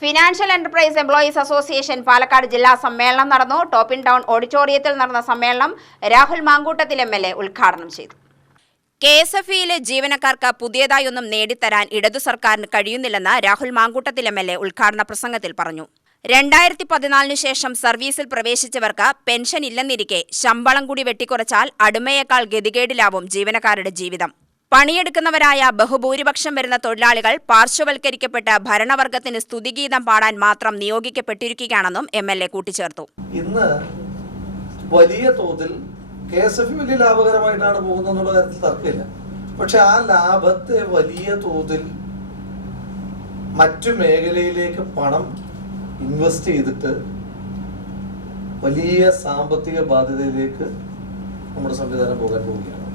Financial enterprise employees association Palakkad ജില്ലാ സമ്മേളനം നടന്നു. ടോപ്പിൻ ടൗൺ ഓഡിറ്റോറിയത്തിൽ നടന്ന സമ്മേളനം Rahul Mankoottathil M L A ഉദ്ഘാടനം ചെയ്തു. കെ എസ് എഫ് ഇയിലെ ജീവനക്കാർക്ക് പുതിയതായൊന്നും നേടിത്തരാൻ ഇടതു സർക്കാരിന് കഴിയുന്നില്ലെന്ന് Rahul Mankoottathil M L A ഉദ്ഘാടന പ്രസംഗത്തിൽ പറഞ്ഞു. രണ്ടായിരത്തി പതിനാലിനു ശേഷം സർവീസിൽ പ്രവേശിച്ചവർക്ക് പെൻഷൻ ഇല്ലെന്നിരിക്കെ ശമ്പളം കൂടി വെട്ടിക്കുറച്ചാൽ അടിമയേക്കാൾ ഗതികേടിലാവും ജീവനക്കാരുടെ ജീവിതം. പണിയെടുക്കുന്നവരായ ബഹുഭൂരിപക്ഷം വരുന്ന തൊഴിലാളികൾ പാർശ്വവൽക്കരിക്കപ്പെട്ട ഭരണവർഗത്തിന് സ്തുതിഗീതം പാടാൻ മാത്രം നിയോഗിക്കപ്പെട്ടിരിക്കുകയാണെന്നും എം എൽ എ കൂട്ടിച്ചേർത്തു. ഇന്ന് വലിയ തോതിൽ കെ എസ് എഫ് വലിയ ലാഭകരമായിട്ടാണ് പോകുന്നത് എന്നുള്ള കാര്യത്തിൽ തർക്കമില്ല. പക്ഷെ ആ ലാഭത്തെ വലിയ തോതിൽ മറ്റു മേഖലയിലേക്ക് പണം ഇൻവെസ്റ്റ് ചെയ്തിട്ട് വലിയ സാമ്പത്തിക ബാധ്യതയിലേക്ക് നമ്മുടെ സംവിധാനം പോകാൻ പോവുകയാണ്.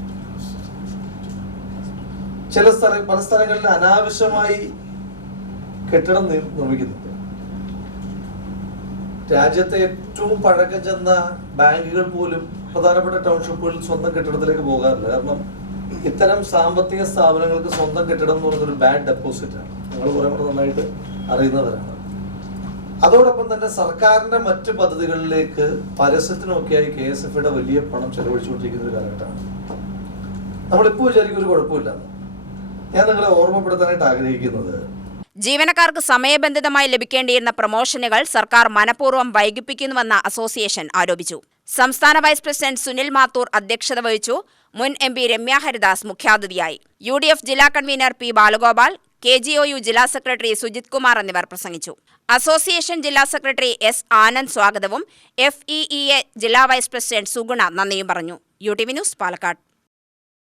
ചില സ്ഥല പല സ്ഥലങ്ങളിൽ അനാവശ്യമായി കെട്ടിടം നിർ- നിർമ്മിക്കുന്നുണ്ട്. രാജ്യത്തെ ഏറ്റവും പഴക്കം ചെന്ന ബാങ്കുകൾ പോലും പ്രധാനപ്പെട്ട ടൗൺഷിപ്പുകളിൽ സ്വന്തം കെട്ടിടത്തിലേക്ക് പോകാറില്ല. കാരണം ഇത്തരം സാമ്പത്തിക സ്ഥാപനങ്ങൾക്ക് സ്വന്തം കെട്ടിടം എന്ന് പറയുന്നത് ഒരു ബാഡ് ഡെപ്പോസിറ്റ് ആണ്. നിങ്ങൾ കുറെ കൂടെ നന്നായിട്ട് അറിയുന്നവരാണ്. അതോടൊപ്പം തന്നെ സർക്കാരിന്റെ മറ്റ് പദ്ധതികളിലേക്ക് പരസ്യത്തിനൊക്കെയായി കെ എസ് എഫ് വലിയ പണം ചെലവഴിച്ചുകൊണ്ടിരിക്കുന്ന ഒരു കാലഘട്ടമാണ്. നമ്മളിപ്പോൾ വിചാരിക്കും ഒരു കുഴപ്പമില്ലെന്ന് ഞാൻ നിങ്ങളെ ഓർമ്മപ്പെടുത്താനായിട്ട് ആഗ്രഹിക്കുന്നത്. ജീവനക്കാർക്ക് സമയബന്ധിതമായി ലഭിക്കേണ്ടിയിരുന്ന പ്രൊമോഷനുകൾ സർക്കാർ മനഃപൂർവം വൈകിപ്പിക്കുന്നുവെന്ന അസോസിയേഷൻ ആരോപിച്ചു. സംസ്ഥാന വൈസ് പ്രസിഡന്റ് സുനിൽ മാത്തൂർ അധ്യക്ഷത വഹിച്ചു. മുൻ എം പി രമ്യ ഹരിദാസ് മുഖ്യാതിഥിയായി. യു ഡി എഫ് ജില്ലാ convener P Balagopal K G O U ജില്ലാ സെക്രട്ടറി സുജിത് കുമാർ എന്നിവർ പ്രസംഗിച്ചു. അസോസിയേഷൻ ജില്ലാ സെക്രട്ടറി എസ് ആനന്ദ് സ്വാഗതവും എഫ് ഇ ഇ എ ജില്ലാ വൈസ് പ്രസിഡന്റ് സുഗുണ നന്ദിയും പറഞ്ഞു. U T V news Palakkad.